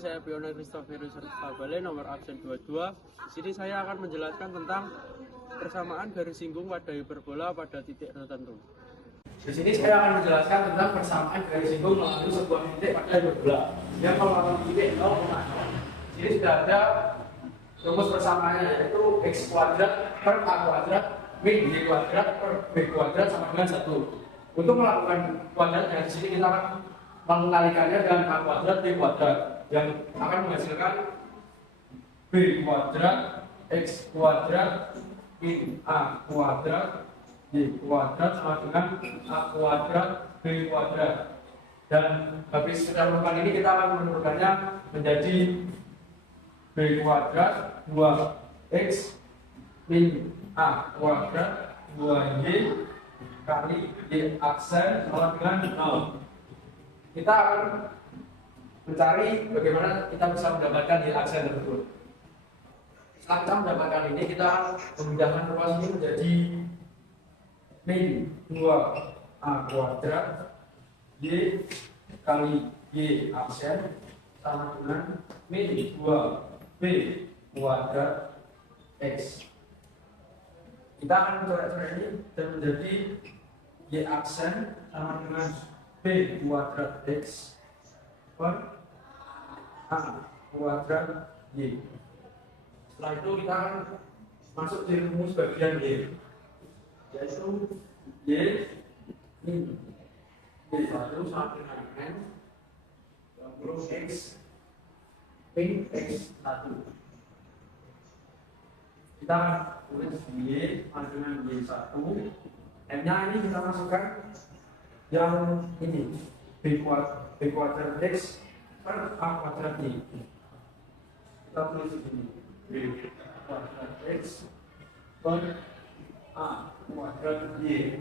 saya Piona Christopherus Sabale, nomor absen 22. Di sini saya akan menjelaskan tentang persamaan garis singgung pada hiperbola pada titik tertentu. Di sini saya akan menjelaskan tentang persamaan garis singgung melalui sebuah titik pada hiperbola yang merupakan titik 0,0. Di sini sudah ada rumus persamaannya, yaitu x kuadrat per a kuadrat min y kuadrat per b kuadrat sama dengan 1. Untuk melakukan kuadratnya, di sini kita akan mengalikannya dengan a kuadrat b kuadrat yang akan menghasilkan b kuadrat x kuadrat min a kuadrat y kuadrat sama dengan a kuadrat b kuadrat. Dan habis kita melakukan ini, kita akan menurunkannya menjadi b kuadrat 2x min a kuadrat 2y kali y aksen sama dengan 0. Kita akan mencari bagaimana kita bisa mendapatkan y aksen tersebut. Setelah kita mendapatkan ini, kita akan memindahkan ruas ini menjadi min 2a kuadrat y kali y aksen sama dengan min 2b kuadrat x. Kita akan coret-coret ini dan menjadi y aksen sama dengan b kuadrat x per a kuadrat y. Setelah itu kita akan masuk di rumus bagian y, yaitu y min y1 sama dengan n plus x min x1. Kita akan tulis y sama dengan y1, n-nya ini kita masukkan yang ini b kuadrat x per a kuadrat y. Kita tulis ini b kuadrat x per a kuadrat y.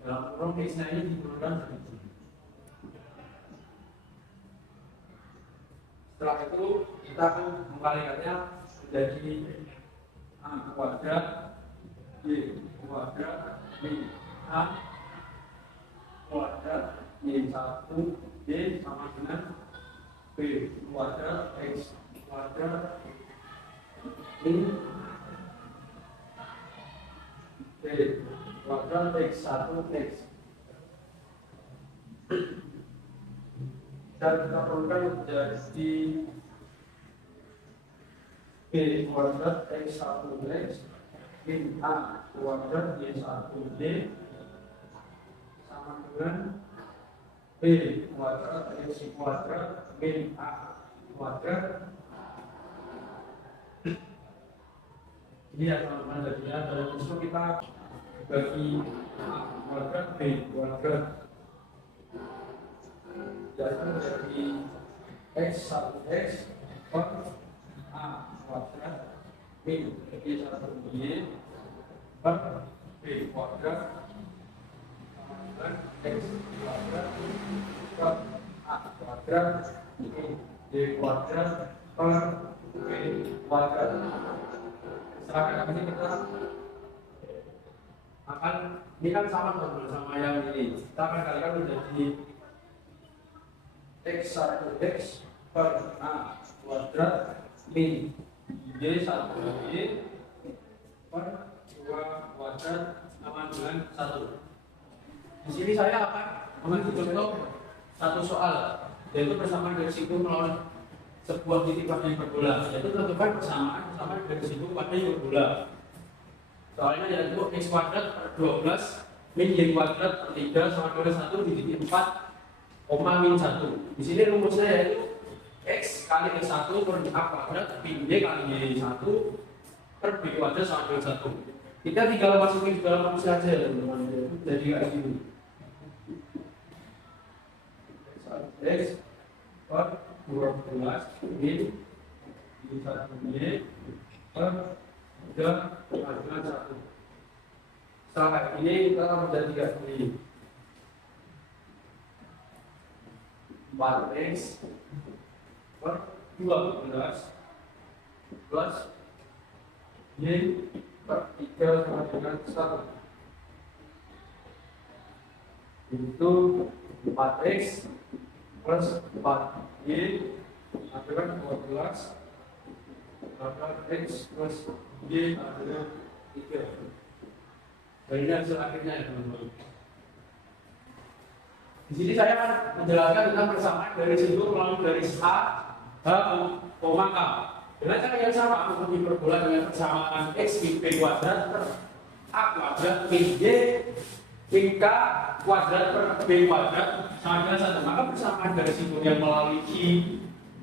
Dalam kurung x-nya ini diturunkan begitu. Setelah itu kita akan mengkalikannya menjadi a kuadrat y kuadrat min a kuadrat y1 y sama dengan b kuadrat x kuadrat min b kuadrat x1 x. Dan kita turunkan menjadi b kuadrat x1 x min a kuadrat y1 y sama dengan b kuadrat x kuadrat min a kuadrat. Ini ya teman-teman, jadinya dalam usul kita bagi a kuadrat b kuadrat, yaitu menjadi x1 x per a kuadrat min y1 y per b kuadrat sama dengan x kuadrat per a kuadrat min y kuadrat per b kuadrat. Setelah ini kita akan, ini kan sama sama yang ini, kita akan kalikan menjadi x1 x per a kuadrat min y1 y per 2 kuadrat sama dengan 1. Di sini saya akan mengambil contoh satu soal, yaitu persamaan garis singgung melawan sebuah titik pada hiperbola, yaitu tentukan persamaan garis singgung pada hiperbola. Soalnya yaitu x kuadrat per 12 min y kuadrat per 3 sama dengan 1 di titik 4, min 1. Di sini rumusnya yaitu x kali x1 per a kuadrat min y kali y1 per b kuadrat sama dengan 1. Kita tinggal masukin di dalam rumus saja ya teman-teman. Jadi kayak gini. X per 12 min y1 y per 3 sama dengan 1. Setelah ini kita akan menjadi kayak gini. 4x per 12 plus y per 3 sama dengan 1 itu 4x plus 4y adalah 12 maka X plus Y adalah 3. Dan ini hasil akhirnya ya teman-teman. Di sini saya akan menjelaskan tentang persamaan garis singgung melalui garis A, H, koma K. Dengan cara yang sama, untuk hiperbola dengan persamaan X min B kuadrat per A kuadrat min Y min K kuadrat per B kuadrat sama dengan 1. Maka persamaan garis singgung yang melalui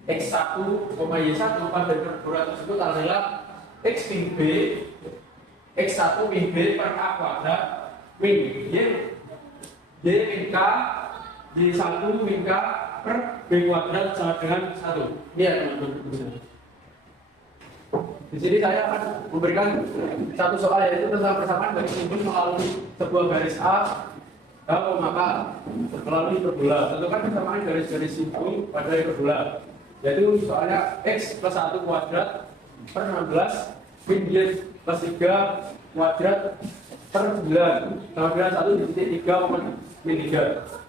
X1, Y1 pada hiperbola tersebut adalah X min B X1 min B per A kuadrat min Y min K Y1 min K per B kuadrat sama dengan 1. Ini ya teman-teman. Di sini saya akan memberikan satu soal yaitu tentang persamaan garis singgung melalui sebuah garis A, H, maka melalui hiperbola. Tentukan persamaan garis-garis singgung pada hiperbola. Yaitu soalnya X plus 1 kuadrat per 16 min Y plus 3 kuadrat per 9 sama dengan 1 di titik 3 min 3.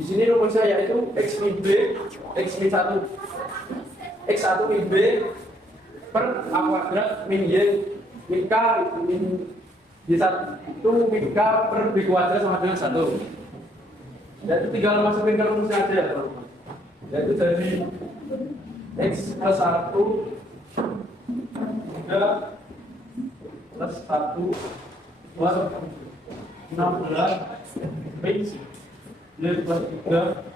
Di sini rumusnya yaitu X min B X min 1 X1 min B per A kuadrat min Y min K min Y1 min K per B kuadrat sama dengan 1. Yaitu tinggal masukin ke rumusnya aja ya teman-teman. Yaitu dari X plus 1 3 plus 1 plus 16 min Y plus 3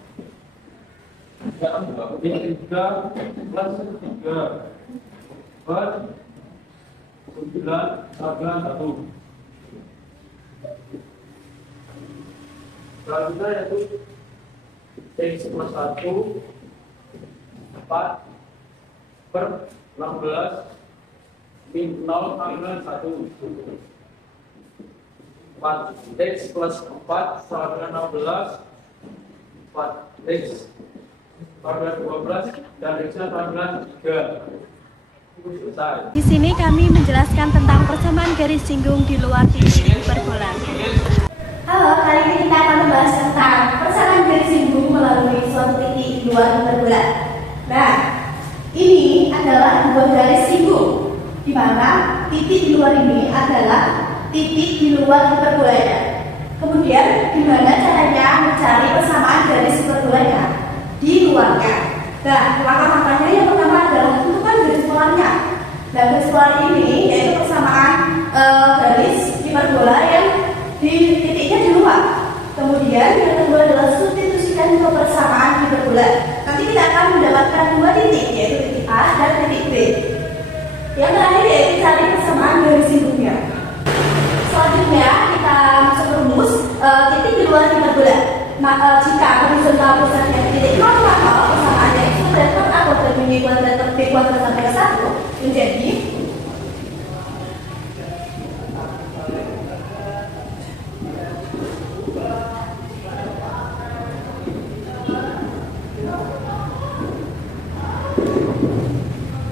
min 3 plus 3 per 9 sama 1. Selanjutnya yaitu X plus 1 4 per 16 min 0 sama dengan 1. 4X plus 4 sama dengan 16 4X sama dengan 12 dan X-nya sama dengan 3. Selesai. Di sini kami menjelaskan tentang persamaan garis singgung di luar titik hiperbola. Halo, kali ini kita akan membahas tentang persamaan garis singgung melalui suatu titik di luar hiperbola. Nah, ini adalah dua garis singgung, di mana titik di luar ini adalah titik di luar hiperbolanya. Kemudian, gimana caranya mencari persamaan garis hiperbolanya di luarnya? Nah, langkah-langkahnya yang pertama adalah tentukan garis polarnya. Nah, garis polar ini yaitu persamaan garis hiperbola yang di titiknya di luar. Kemudian yang kedua adalah substitusikan ke persamaan hiperbola. Nanti kita akan mendapatkan dua titik, yaitu titik A dan titik B. Yang terakhir yaitu cari persamaan garis singgungnya. Selanjutnya kita masuk rumus titik di luar hiperbola. Jika horizontal pusatnya di titik 0, maka persamaannya X kuadrat per A kuadrat min Y kuadrat per B kuadrat sampai ke 1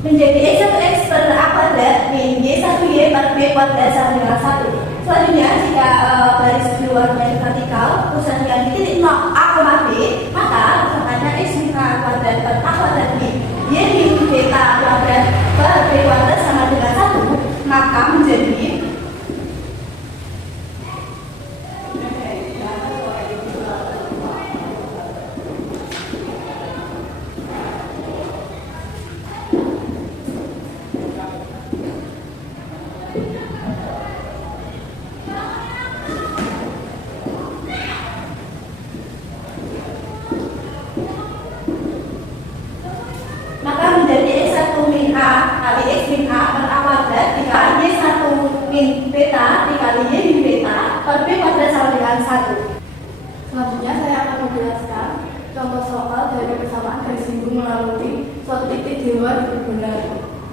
menjadi X1X per A kuadrat min Y1Y per B kuadrat sama dengan 1. Selanjutnya, jika garis di luarnya vertikal, pusatnya di titik 0 A, B, maka persamaannya X min A kuadrat per A kuadrat min Y min beta kuadrat per B kuadrat sama dengan 1, maka menjadi X1 min A kali X min A per A kuadrat dikali Y1 min beta dikali Y min beta per B kuadrat sama dengan 1. Selanjutnya saya akan menjelaskan contoh soal dari persamaan garis singgung melalui suatu titik di luar hiperbola.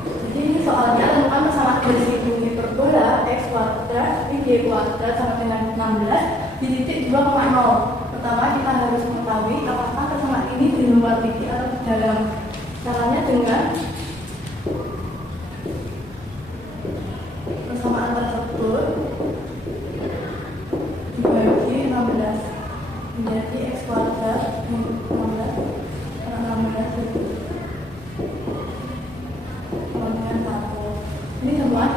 Jadi ini soalnya tentukan persamaan garis singgung hiperbola X kuadrat min Y kuadrat sama dengan 16 di titik 2,0. Pertama kita harus mengetahui apakah persamaan ini di luar titik atau di dalam. Caranya dengan persamaan tersebut dibagi 16 menjadi X kuadrat min 16 per 16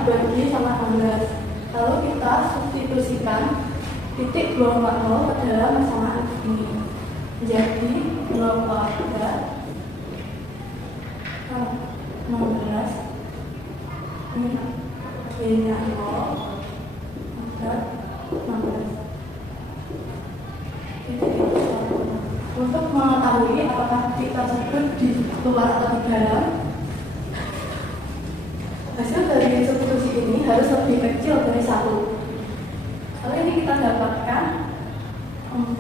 dibagi sama 16. Lalu kita substitusikan titik 240 ke dalam persamaan ini. Jadi 2 kuadrat 16 ini Y-nya 0 kuadrat 16. Untuk mengetahui apakah titik tersebut di luar atau di dalam, hasil dari substitusi ini harus lebih kecil dari 1. Kalau ini kita dapatkan 4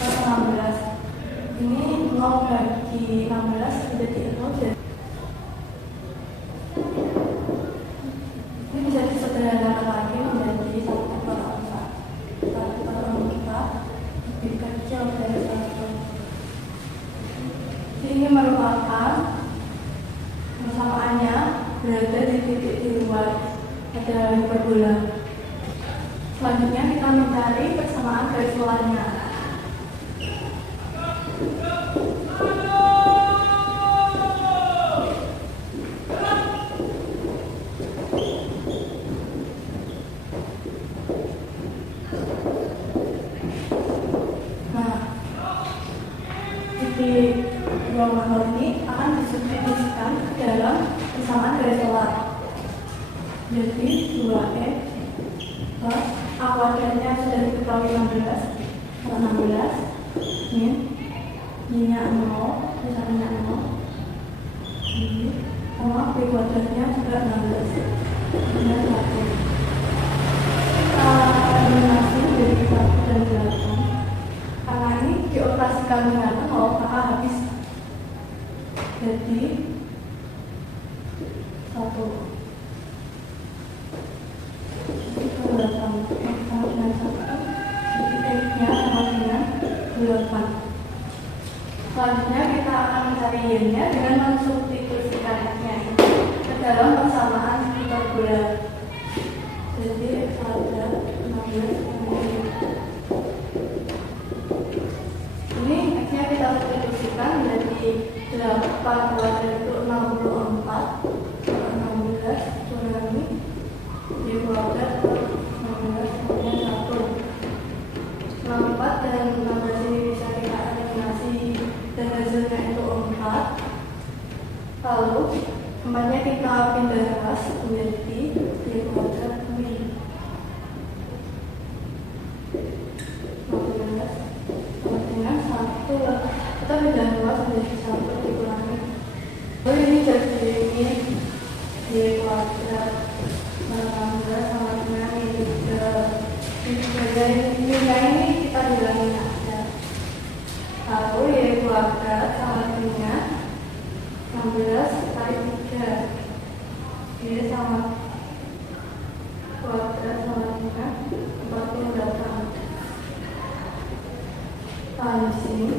per 16. Ini 0 bagi 16 menjadi 0. Ini bisa disederhanakan lagi menjadi 1 per 4. 1 per 4 lebih kecil dari 1. Ini merupakan persamaannya berada di titik di luar pada hiperbola. Selanjutnya kita mencari persamaan garis luarnya. Nah, titik 2 ini akan disubstitusikan ke dalam persamaan garis luar. Jadi 2x plus A kuadratnya sudah diketahui 16 per 16 min Y-nya 0, misalnya 0 ini sama B kuadratnya juga 16 dengan 1. Kita eliminasi dari 1 dan 8 karena ini dioperasikan dengan 0 maka habis jadi 1. Selanjutnya kita akan mencari Y-nya dengan mensubstitusikan X-nya ke dalam persamaan hiperbola. Jadi X kuadrat 16 ini X-nya kita substitusikan menjadi 8 kuadrat itu 64 per 16 kurangi Y kuadrat 16 kemudian 1. 64 dan 16 ini bisa kita eliminasi dan hasilnya itu 4. Lalu 4-nya kita pindah ruas menjadi Y kuadrat min 16 dengan 1. Kita pindah ruas menjadi 1 dikurangi. Lalu ini jadi min Y kuadrat 16 sama dengan Y ini kita bilangin aja. Lalu Y kuadrat sama dengan 16 kali 3. Y sama kuadrat sama dengan 48. Nah, di sini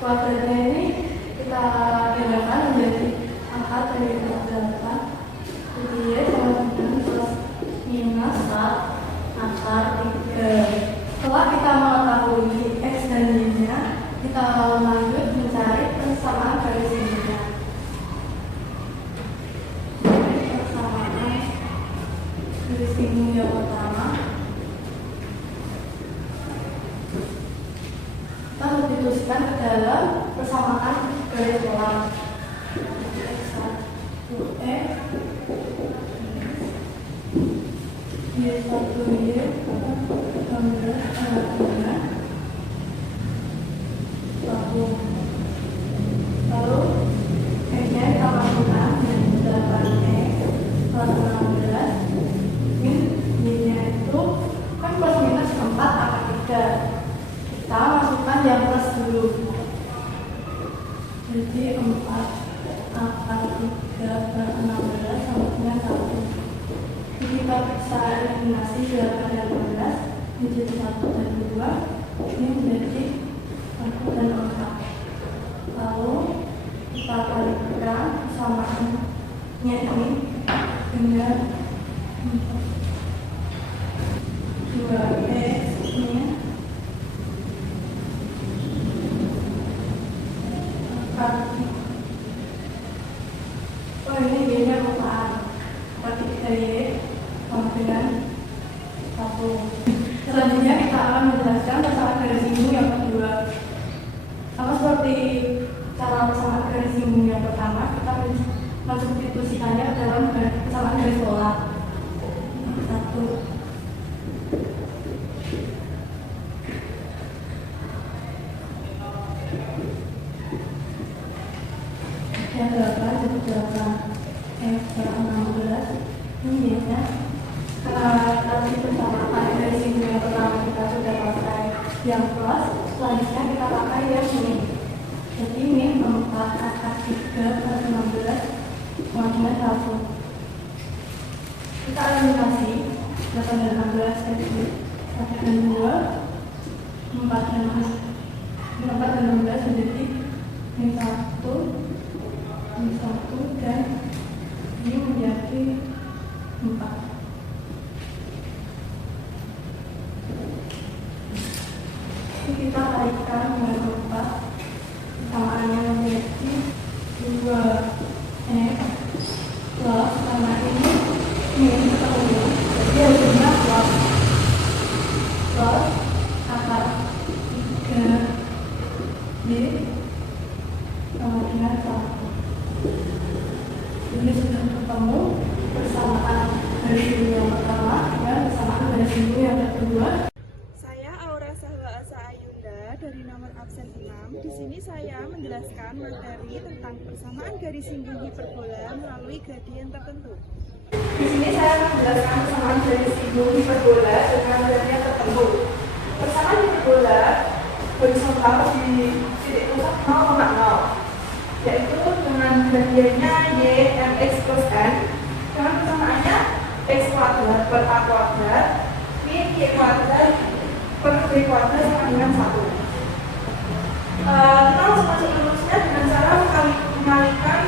kuadratnya ini kita gunakan menjadi angka dari 48. Jadi Y sama dengan plus minus akar 3. Setelah kita mengetahui X dan Y-nya, kita lanjut mencari persamaan garis singgungnya. Persamaan garis singgung yang pertama, kita substitusikan ke dalam persamaan garis luar. X1 Y1 Y 16 sama dengan 1. Lalu X-nya kita masukkan dengan 8X plus 16 min Y-nya itu kan plus minus 4 akar 3. Kita masukkan yang plus dulu. Jadi 4 akar 3 per 16 sama dengan 1. Kita bisa eliminasi 8 dan 16 menjadi 1 dan 2. Ini menjadi 1 dan 4. Lalu kita kalikan persamaannya ini dengan 2X-nya akar ini Y-nya permukaan. Berarti kita Y sama dengan 1. Selanjutnya kita akan menjelaskan persamaan garis singgung yang kedua. Sama seperti cara persamaan garis singgung yang pertama, kita mensubstitusikannya ke dalam persamaan garis pola. 1. Yang berapa jadi berapa? X per 16. Ini biasanya nanti persamaan dari singgung yang pertama kita sudah pakai yang plus, selanjutnya kita pakai yang min. Jadi min 4 akar 3 per 16 sama dengan 1. Kita eliminasi 8 dan 16 jadi 1 dan 2, 4 dan 16 menjadi min 1 dan ini menjadi 4. Kita kaitkan dengan 4, samaannya menjadi 2x plus karena ini min ketemu, jadi hasilnya plus akar 3 y sama dengan 1. Ini sudah ketemu persamaan garis singgung yang pertama dan persamaan garis singgung yang kedua. Saya Aura Sahwa Asa Ayunda dari nomor absen 6. Di sini saya menjelaskan materi tentang persamaan garis singgung hiperbola melalui gradien tertentu. Di sini saya akan menjelaskan persamaan garis singgung hiperbola dengan gradien tertentu. Persamaan hiperbola horizontal di titik pusat 0,0, yaitu dengan gradiennya y mx plus n, dengan persamaannya x kuadrat per a kuadrat min y kuadrat per b kuadrat sama dengan 1. Kita langsung masuk ke rumusnya dengan cara mengalikan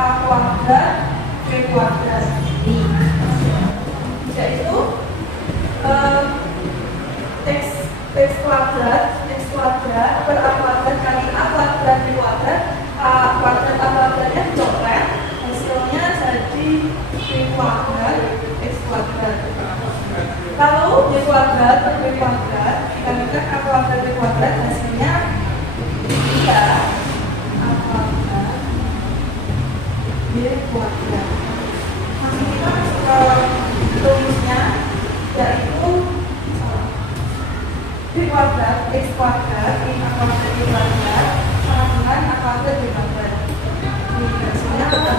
a kuadrat b kuadrat ini, yaitu x kuadrat per a kuadrat kali a kuadrat b kuadrat, a kuadratnya dicoret, hasilnya jadi b kuadrat x kuadrat. Lalu y kuadrat per b kuadrat dikalikan a kuadrat b kuadrat, hasilnya 3 a kuadrat b kuadrat. Masih kita masuk ke rumusnya, yaitu b kuadrat x kuadrat min a kuadrat b kuadrat sama dengan a kuadrat b kuadrat. Ini hasilnya adalah a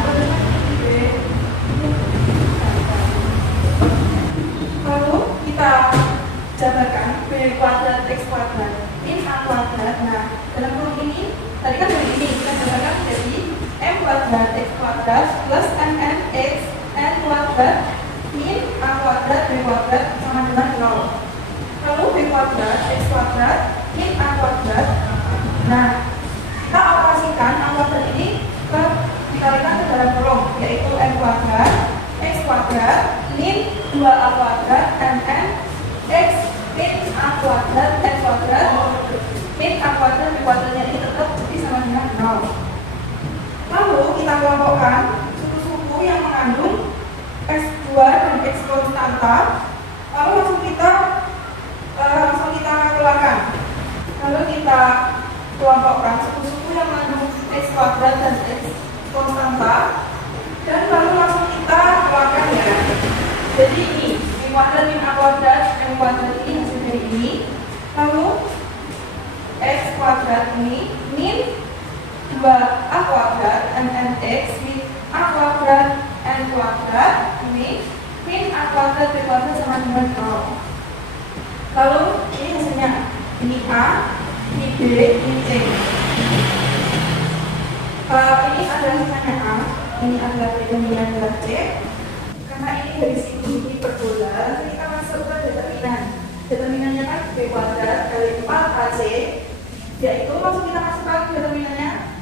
kuadrat b. Lalu kita jabarkan b kuadrat x kuadrat min a kuadrat. Nah, dalam kurung ini tadi kan dari ini kita jabarkan menjadi m kuadrat x kuadrat plus mn x n kuadrat min a kuadrat b kuadrat sama dengan 0. Lalu b kuadrat x kuadrat min a kuadrat. Nah, kita operasikan a kuadrat ini dikalikan ke dalam kolom, yaitu m kuadrat x kuadrat min 2a kuadrat mn x min a kuadrat n kuadrat min a kuadrat b kuadratnya ini tetap jadi sama dengan 0. Lalu kita kelompokkan suku-suku yang mengandung x2 dan x konstanta. Lalu langsung kita keluarkan. Lalu kita kelompokkan suku-suku yang mengandung x kuadrat dan x konstanta, dan lalu langsung kita keluarkan ya. Jadi ini b kuadrat min a kuadrat m kuadrat ini hasil dari ini. Lalu x kuadrat ini min 2a kuadrat mn x min a kuadrat n kuadrat ini min a kuadrat b kuadrat sama dengan 0. Lalu ini hasilnya, ini A, ini B, ini C. Ini adalah hasilnya A, ini adalah B, dan ini adalah C. Karena ini dari singgung hiperbola, kita masuk ke determinan. Determinannya kan B kuadrat kali 4AC, yaitu langsung kita masukkan determinannya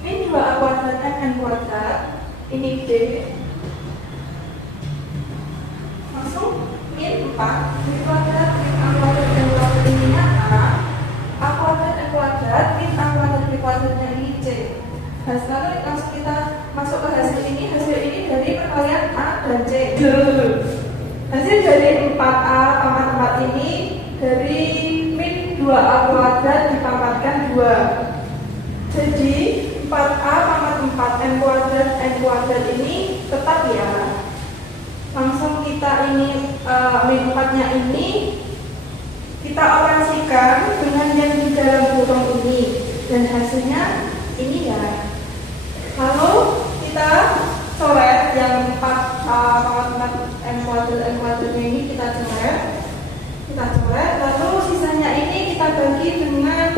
min 2A kuadrat N kuadrat, ini B, langsung min 4 B kuadrat min A kuadrat N kuadrat ini A kuadrat N kuadrat min A kuadrat B kuadratnya ini C. Lalu langsung kita masuk ke hasil ini. Hasil ini dari perkalian A dan C. Hasil dari 4A pangkat 4 ini dari min 2A kuadrat dipangkatkan 2. Jadi 4A pangkat 4 n kuadrat ini tetap ya. Langsung kita ini min 4-nya ini kita operasikan dengan yang di dalam burung ini dan hasilnya ini ya. Lalu kita coret yang 4A pangkat 4 n kuadratnya ini kita coret, lalu sisanya ini kita bagi dengan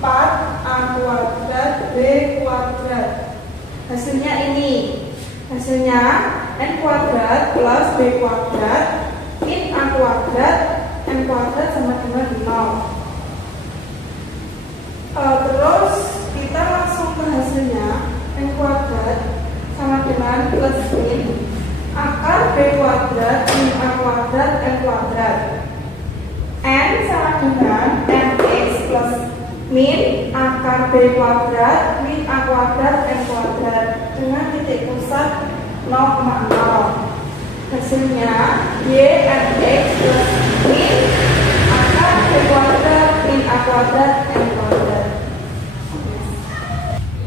4A kuadrat B kuadrat. Hasilnya ini, hasilnya n kuadrat plus B kuadrat min A kuadrat n kuadrat sama dengan 0. Terus kita langsung ke hasilnya n kuadrat sama dengan plus min akar B kuadrat min A kuadrat n kuadrat. N sama dengan mx plus min akar B kuadrat min A kuadrat n kuadrat dengan titik pusat 0,0. Hasilnya y mx plus min akar B kuadrat min A kuadrat n kuadrat.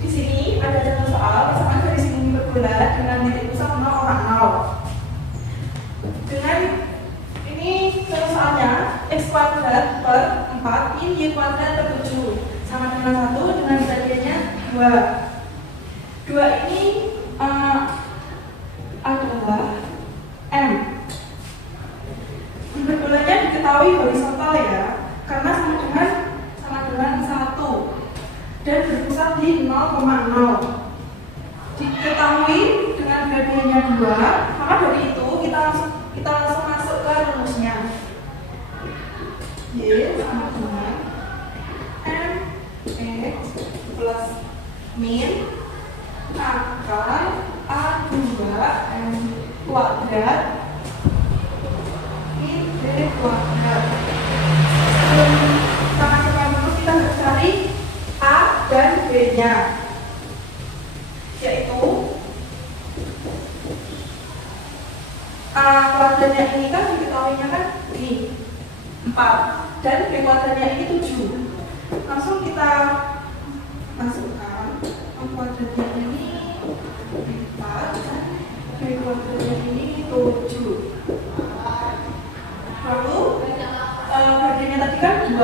Di sini ada contoh soal persamaan garis singgung berbulat dengan titik pusat 0,0. Dengan ini contoh soalnya x kuadrat per 4 min y kuadrat per 7 sama dengan 1 dengan gradiennya 2. 2 ini adalah M. Berbulatnya diketahui horizontal ya, karena sama dengan 1 dan berpusat di 0,0. Diketahui dengan gradiennya 2, maka dari itu kita langsung masuk ke rumusnya. Y sama dengan mx plus min akar A2 n kuadrat min B kuadrat. Sama-sama rumus kita harus cari A dan B-nya, yaitu A kuadratnya ini kan diketahuinya kan ini 4 dan B kuadratnya ini 7. Langsung kita masukkan A kuadratnya ini 4 dan B kuadratnya ini 7. Lalu gradiennya tadi kan 2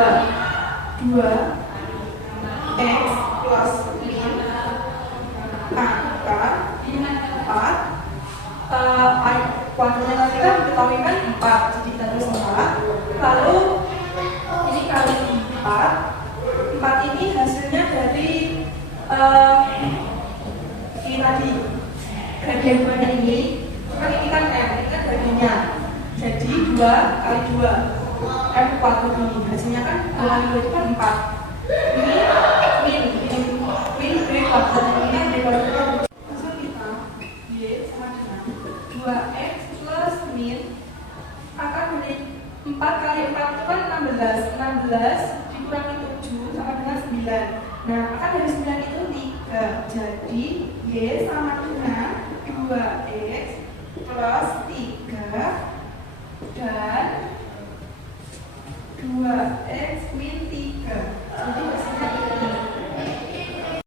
x plus min akar 4 kuadratnya tadi kan diketahui kan 4, jadi kita tulis 4. Lalu ini kali 4 ini hasilnya dari ini tadi gradien 2 nya ini kan M, ini kan gradiennya, jadi 2 kali 2 M kuadrat ini hasilnya kan 2 kali 2 itu kan 4. Ini min B kuadrat ini kan B kuadrat. Langsung kita Y sama dengan 2x plus min akar dari 4 kali 4 itu kan 16 dikurangi 7 sama dengan 9. Nah, akar dari 9 itu 3. Jadi Y sama dengan 2x plus 3 dan 2x min 3. Jadi